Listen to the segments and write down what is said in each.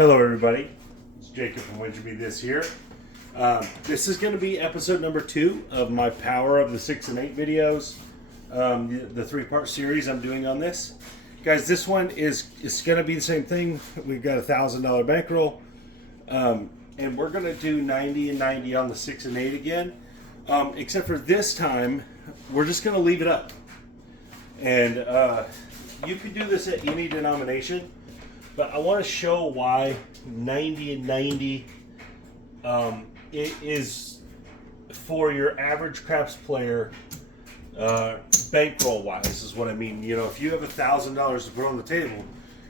Hello everybody, it's Jacob from Winterby This here. This is going to be episode number 2 of my Power of the 6 and 8 videos, the 3-part series I'm doing on this. Guys, this one is going to be the same thing. We've got a $1,000 bankroll, and we're going to do 90 and 90 on the 6 and 8 again, except for this time, we're just going to leave it up. And you can do this at any denomination. But I want to show why 90 and 90 it is for your average craps player bankroll wise is what I mean. You know, if you have $1,000 to put on the table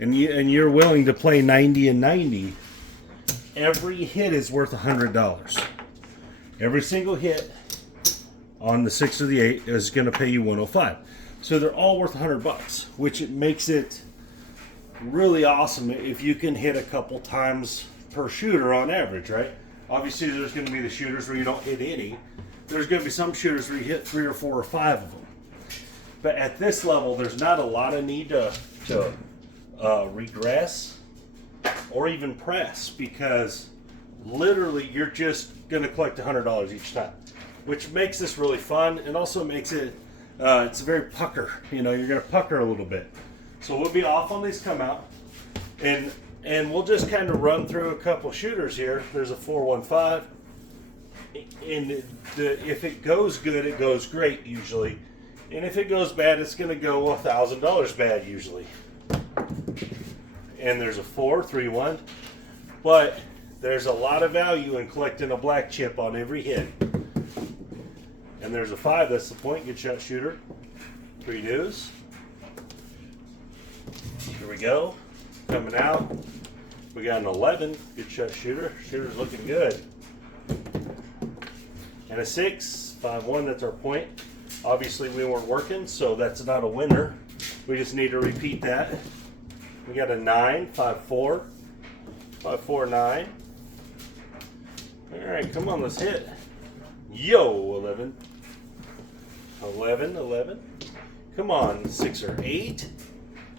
and you're willing to play 90 and 90, every hit is worth $100. Every single hit on the 6 or the 8 is going to pay you 105. So they're all worth $100, which it makes it really awesome if you can hit a couple times per shooter on average, right? Obviously, there's going to be the shooters where you don't hit any. There's going to be some shooters where you hit 3 or 4 or 5 of them. But at this level, there's not a lot of need to regress or even press, because literally you're just going to collect $100 each time, which makes this really fun and also makes it it's very pucker. You know, you're going to pucker a little bit. So we'll be off on these come out, and we'll just kind of run through a couple shooters here. There's a 415, and if it goes good, it goes great usually, and if it goes bad, it's going to go $1,000 bad usually. And there's a 431, but there's a lot of value in collecting a black chip on every hit. And there's a 5. That's the point. Good shot shooter. 3 deuce. Here we go. Coming out. We got an 11. Good shot shooter. Shooter's looking good. And a 6. 5-1. That's our point. Obviously, we weren't working, so that's not a winner. We just need to repeat that. We got a 9. 5-4. 5-4, 9. All right, come on, let's hit. Yo, 11. 11, 11. Come on, 6 or 8.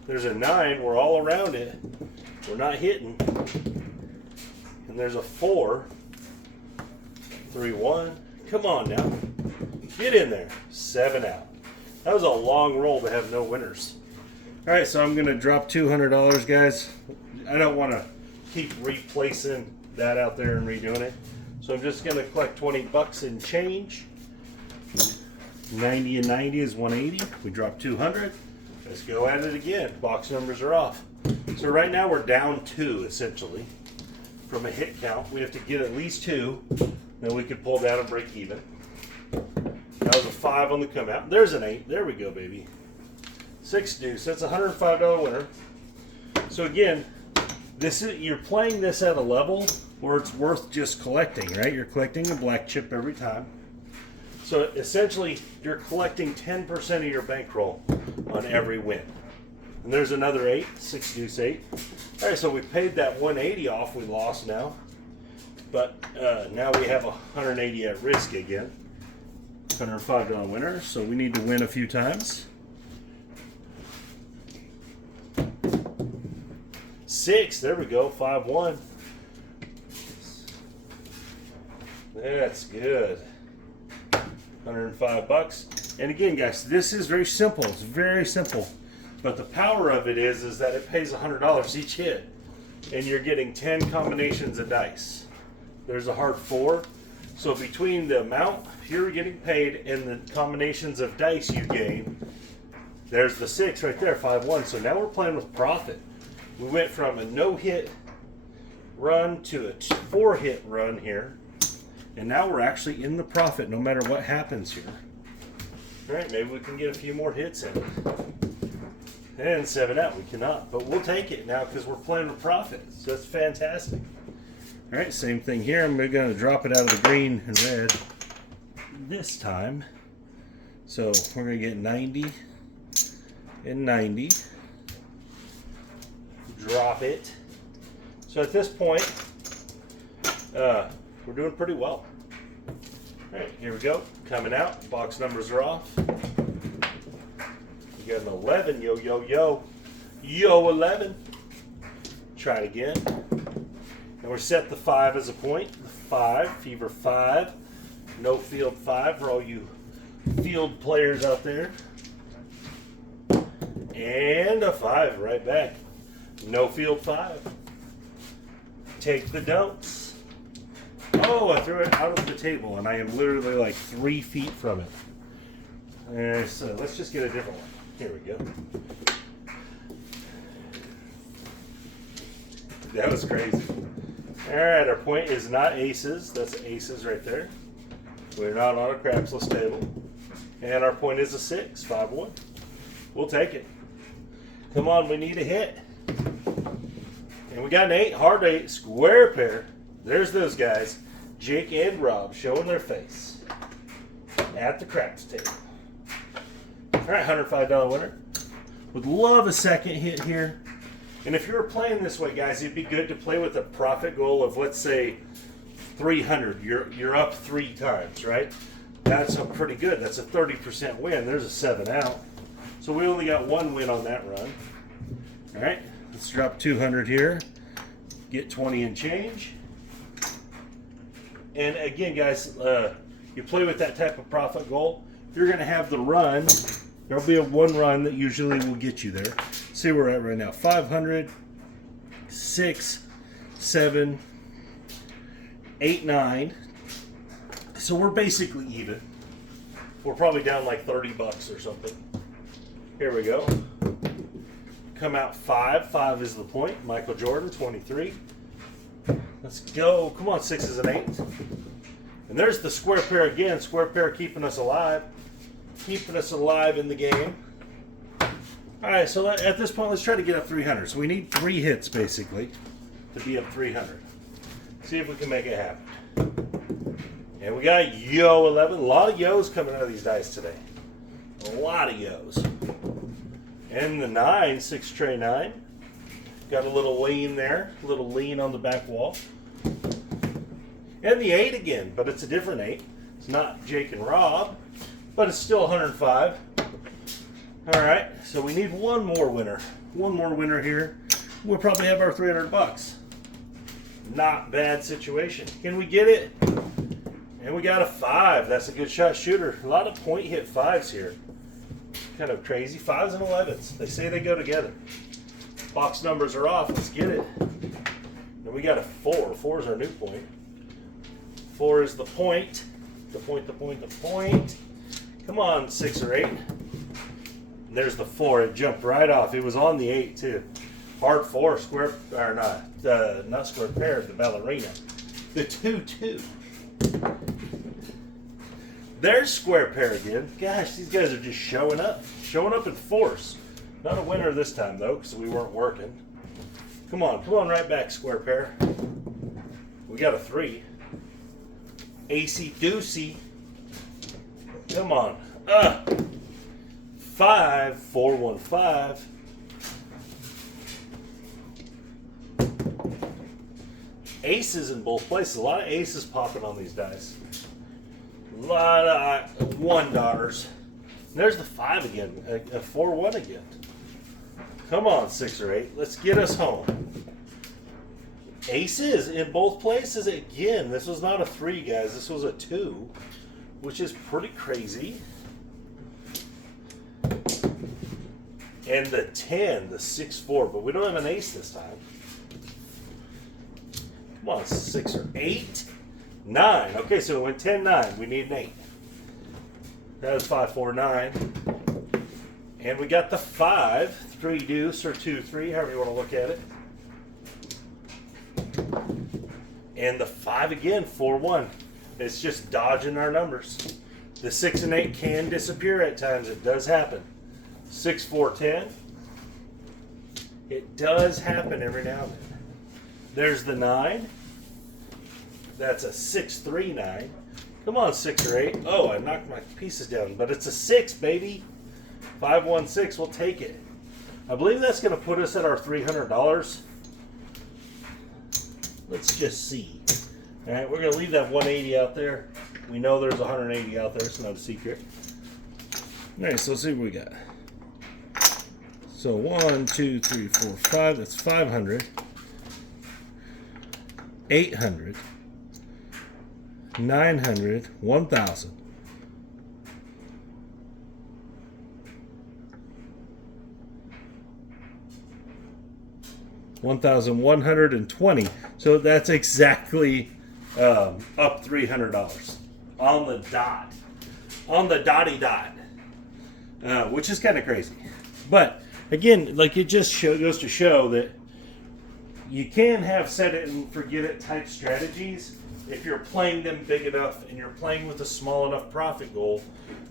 There's a 9. We're all around it. We're not hitting. And there's a 4. 3, 1. Come on now. Get in there. 7 out. That was a long roll to have no winners. All right, so I'm going to drop $200, guys. I don't want to keep replacing that out there and redoing it. So I'm just going to collect $20 in change. 90 and 90 is 180. We dropped 200. Let's go at it again. Box numbers are off. So right now we're down 2 essentially from a hit count. We have to get at least 2. Then we could pull down and break even. That was a 5 on the come out. There's an 8. There we go, baby. 6 deuce. That's a $105 winner. So again, you're playing this at a level where it's worth just collecting, right? You're collecting a black chip every time. So essentially, you're collecting 10% of your bankroll on every win. And there's another 8, 6 deuce 8. All right, so we paid that 180 off. We lost now. But now we have 180 at risk again. $105 winner, so we need to win a few times. 6, there we go, 5-1. That's good. $105. And again, guys, this is very simple. It's very simple. But the power of it is that it pays $100 each hit. And you're getting 10 combinations of dice. There's a hard 4. So between the amount you're getting paid and the combinations of dice you gain, there's the 6 right there, 5-1. So now we're playing with profit. We went from a no-hit run to a 4-hit run here. And now we're actually in the profit no matter what happens here. All right, maybe we can get a few more hits in. And 7 out, we cannot. But we'll take it now because we're playing with profit. So that's fantastic. All right, same thing here. I'm going to drop it out of the green and red this time. So we're going to get 90 and 90. Drop it. So at this point, we're doing pretty well. All right, here we go. Coming out. Box numbers are off. We got an 11. Yo, yo, yo. Yo, 11. Try it again. And we set the 5 as a point. The 5, fever 5, no field 5 for all you field players out there. And a 5 right back. No field 5. Take the don'ts. Oh, I threw it out of the table, and I am literally like 3 feet from it. So let's just get a different one. Here we go. That was crazy. All right, our point is not aces. That's aces right there. We're not on a crapsless table. And our point is a 6, 5-1. We'll take it. Come on, we need a hit. And we got an 8, hard 8, square pair. There's those guys, Jake and Rob, showing their face at the craps table. All right, $105 winner. Would love a second hit here. And if you were playing this way, guys, it'd be good to play with a profit goal of, let's say, 300. You're up 3 times, right? That's pretty good. That's a 30% win. There's a 7 out. So we only got 1 win on that run. All right, let's drop 200 here. Get 20 and change. And again, guys, you play with that type of profit goal. If you're going to have the run, there'll be a 1 run that usually will get you there. See where we're at right now. 500, 6, 7, 8, 9. So we're basically even. We're probably down like 30 bucks or something. Here we go. Come out 5. 5 is the point. Michael Jordan, 23. Let's go. Come on, 6 is an 8. And there's the square pair again. Square pair keeping us alive. Keeping us alive in the game. All right, so at this point, let's try to get up 300. So we need 3 hits, basically, to be up 300. See if we can make it happen. And we got yo 11. A lot of yo's coming out of these dice today. A lot of yo's. And the 9, 6 tray 9. Got a little lean there. A little lean on the back wall. And the 8 again, but it's a different 8. It's not Jake and Rob, but it's still 105. All right, so we need 1 more winner. 1 more winner here. We'll probably have our 300 bucks. Not bad situation. Can we get it? And we got a 5. That's a good shot shooter. A lot of point hit 5s here. Kind of crazy. 5s and 11s. They say they go together. Box numbers are off. Let's get it. And we got a 4. 4 is our new point. 4 is the point. The point, the point, the point. Come on, 6 or 8. And there's the 4. It jumped right off. It was on the 8 too. Hard 4, square, or not square pair, the ballerina. The 2-2. There's square pair again. Gosh, these guys are just showing up. Showing up in force. Not a winner this time though, because we weren't working. Come on right back, square pair. We got a 3. AC Doocy. Come on. 5, 4, 1, 5. Aces in both places. A lot of aces popping on these dice. A lot of $1. There's the 5 again. A 4-1 again. Come on, 6 or 8. Let's get us home. Aces in both places again. This was not a 3, guys. This was a 2, which is pretty crazy. And the 10, the 6-4, but we don't have an ace this time. Come on, 6 or 8. 9. Okay, so it went 10, 9. We need an 8. That was 5, 4, 9. And we got the 5, 3 deuce or 2, 3, however you want to look at it. And the 5 again, 4, 1. It's just dodging our numbers. The 6 and 8 can disappear at times. It does happen. 6, 4, 10. It does happen every now and then. There's the 9. That's a 6, 3, 9. Come on, 6 or 8. Oh, I knocked my pieces down, but it's a 6, baby. 5, 1, 6. We'll take it. I believe that's going to put us at our $300. Let's just see. All right, we're going to leave that 180 out there. We know there's 180 out there. It's not a secret. All right, so let's see what we got. So 1, 2, 3, 4, 5. That's 500. 800, 900, 1,000. 1,120. So that's exactly up $300 on the dot, on the dotty dot, which is kind of crazy. But again, like it just goes to show that you can have set it and forget it type strategies if you're playing them big enough and you're playing with a small enough profit goal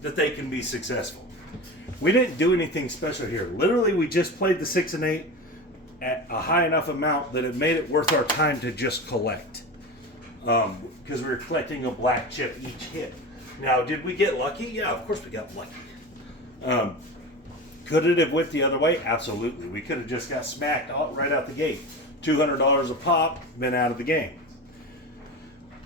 that they can be successful. We didn't do anything special here. Literally, we just played the 6 and 8 at a high enough amount that it made it worth our time to just collect, because we were collecting a black chip each hit. Now, did we get lucky? Yeah, of course we got lucky. Could it have went the other way? Absolutely. We could have just got smacked right out the gate. $200 a pop, been out of the game.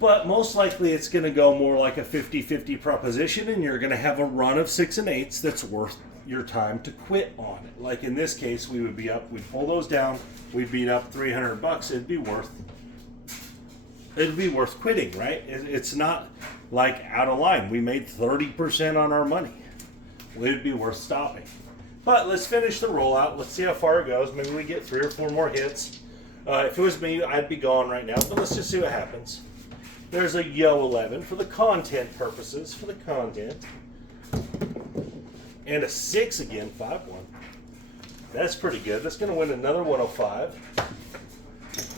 But most likely it's going to go more like a 50-50 proposition, and you're going to have a run of 6 and 8s that's worth your time to quit on it. Like in this case, we would be up, we'd pull those down, we'd beat up $300. It'd be worth quitting, right? It's not like out of line. We made 30% on our money. It'd be worth stopping. But let's finish the rollout. Let's see how far it goes. Maybe we get 3 or 4 more hits. If it was me, I'd be gone right now, but let's just see what happens. There's a Yo 11 for the content purposes, for the content. And a 6 again, 5-1. That's pretty good. That's going to win another 105.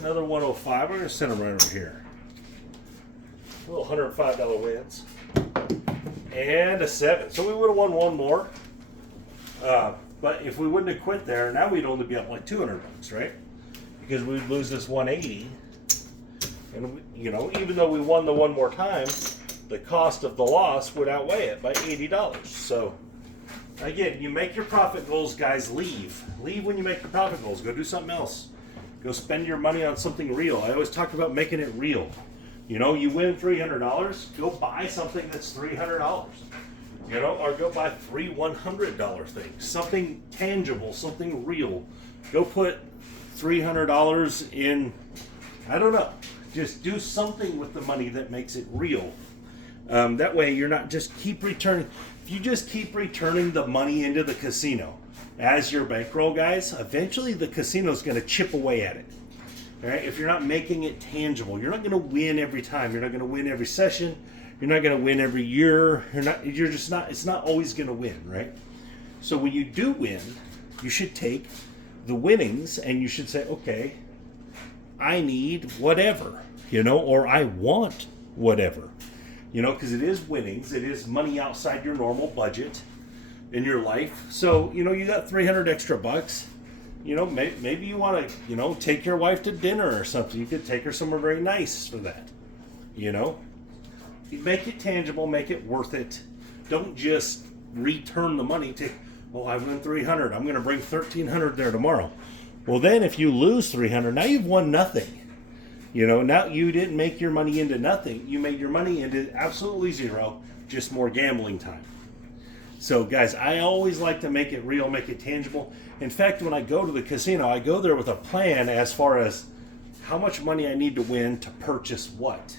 Another 105. We're going to send them right over here. A little $105 wins. And a 7. So we would have won 1 more. But if we wouldn't have quit there, now we'd only be up like $200, right? Because we'd lose this 180. And, you know, even though we won the 1 more time, the cost of the loss would outweigh it by $80. So, again, you make your profit goals, guys, leave. Leave when you make your profit goals. Go do something else. Go spend your money on something real. I always talk about making it real. You know, you win $300, go buy something that's $300. You know, or go buy 3 $100 things. Something tangible, something real. Go put $300 in, I don't know. Just do something with the money that makes it real. That way you're not just keep returning. If you just keep returning the money into the casino as your bankroll, guys, eventually the casino's going to chip away at it. All right? If you're not making it tangible, you're not going to win every time. You're not going to win every session. You're not going to win every year. It's not always going to win, right? So when you do win, you should take the winnings and you should say, okay, I need whatever, you know, or I want whatever, you know, because it is winnings. It is money outside your normal budget in your life. So, you know, you got 300 extra bucks, you know, maybe you want to, you know, take your wife to dinner or something. You could take her somewhere very nice for that, you know. Make it tangible, make it worth it. Don't just return the money. Oh, I won 300. I'm going to bring 1,300 there tomorrow. Well, then if you lose 300, now you've won nothing. You know, now you didn't make your money into nothing. You made your money into absolutely zero, just more gambling time. So, guys, I always like to make it real, make it tangible. In fact, when I go to the casino, I go there with a plan as far as how much money I need to win to purchase what.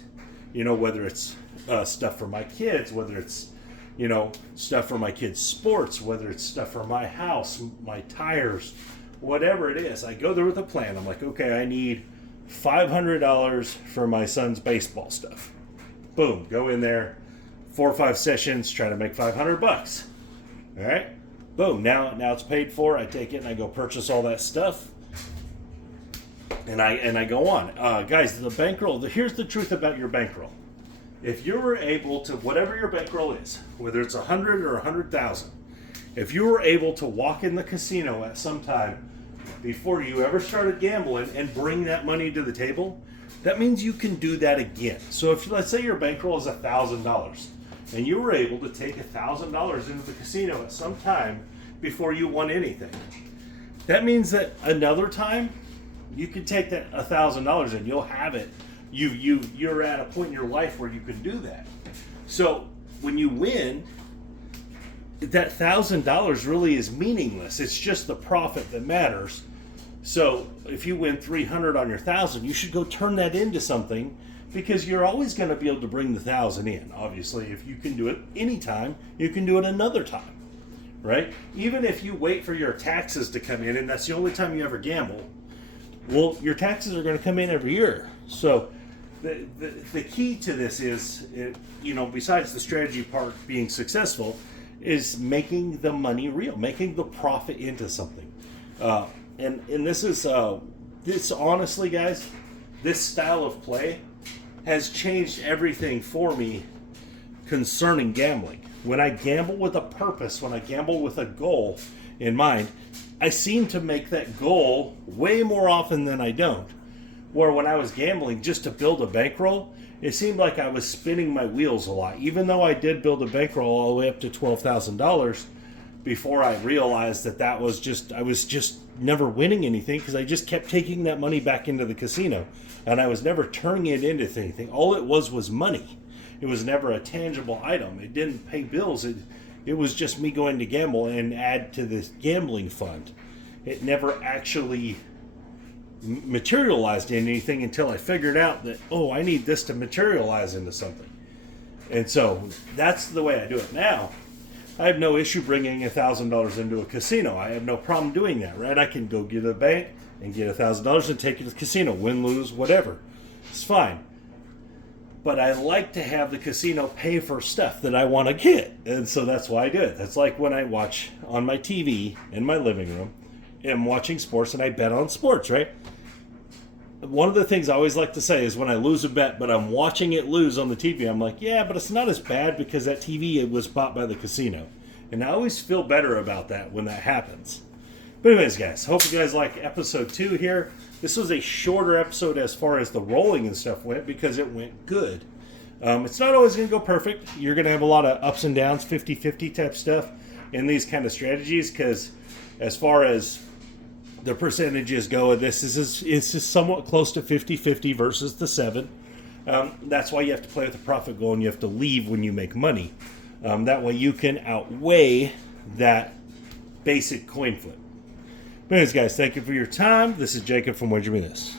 You know, whether it's stuff for my kids, whether it's, you know, stuff for my kids' sports, whether it's stuff for my house, my tires, whatever it is. I go there with a plan. I'm like, okay, I need $500 for my son's baseball stuff. Boom, go in there, 4 or 5 sessions, try to make $500. All right, boom. Now it's paid for. I take it and I go purchase all that stuff, and I go on. Guys, the bankroll. Here's the truth about your bankroll. If you were able to, whatever your bankroll is, whether it's 100 or 100,000, if you were able to walk in the casino at some time before you ever started gambling and bring that money to the table, that means you can do that again. So if, let's say your bankroll is $1,000 and you were able to take $1,000 into the casino at some time before you won anything, that means that another time you can take that $1,000 and you'll have it. You're at a point in your life where you can do that. So when you win, that $1,000 really is meaningless. It's just the profit that matters. So if you win 300 on your 1,000, you should go turn that into something, because you're always going to be able to bring the 1,000 in. Obviously, if you can do it anytime, you can do it another time, right? Even if you wait for your taxes to come in and that's the only time you ever gamble, well, your taxes are going to come in every year. So the key to this is, besides the strategy part being successful, is making the money real, making the profit into something. And this is, this honestly, guys, this style of play has changed everything for me concerning gambling. When I gamble with a purpose, when I gamble with a goal in mind, I seem to make that goal way more often than I don't. Where when I was gambling just to build a bankroll, it seemed like I was spinning my wheels a lot. Even though I did build a bankroll all the way up to $12,000 before I realized that I was just never winning anything, because I just kept taking that money back into the casino and I was never turning it into anything. All it was money. It was never a tangible item. It didn't pay bills. It was just me going to gamble and add to this gambling fund. It never actually materialized in anything until I figured out that, oh, I need this to materialize into something. And so that's the way I do it now. I have no issue bringing $1,000 into a casino. I have no problem doing that, right? I can go get a bank and get $1,000 and take it to the casino, win, lose, whatever. It's fine. But I like to have the casino pay for stuff that I want to get. And so that's why I do it. That's like when I watch on my TV in my living room, and I'm watching sports and I bet on sports, right? One of the things I always like to say is when I lose a bet, but I'm watching it lose on the TV, I'm like, yeah, but it's not as bad because that TV was bought by the casino. And I always feel better about that when that happens. But anyways, guys, hope you guys like episode 2 here. This was a shorter episode as far as the rolling and stuff went, because it went good. It's not always going to go perfect. You're going to have a lot of ups and downs, 50-50 type stuff in these kind of strategies, because as far as the percentages go, it's just somewhat close to 50-50 versus the 7. That's why you have to play with the profit goal and you have to leave when you make money. That way you can outweigh that basic coin flip. But anyways, guys, thank you for your time. This is Jacob from Where'd You Meet This?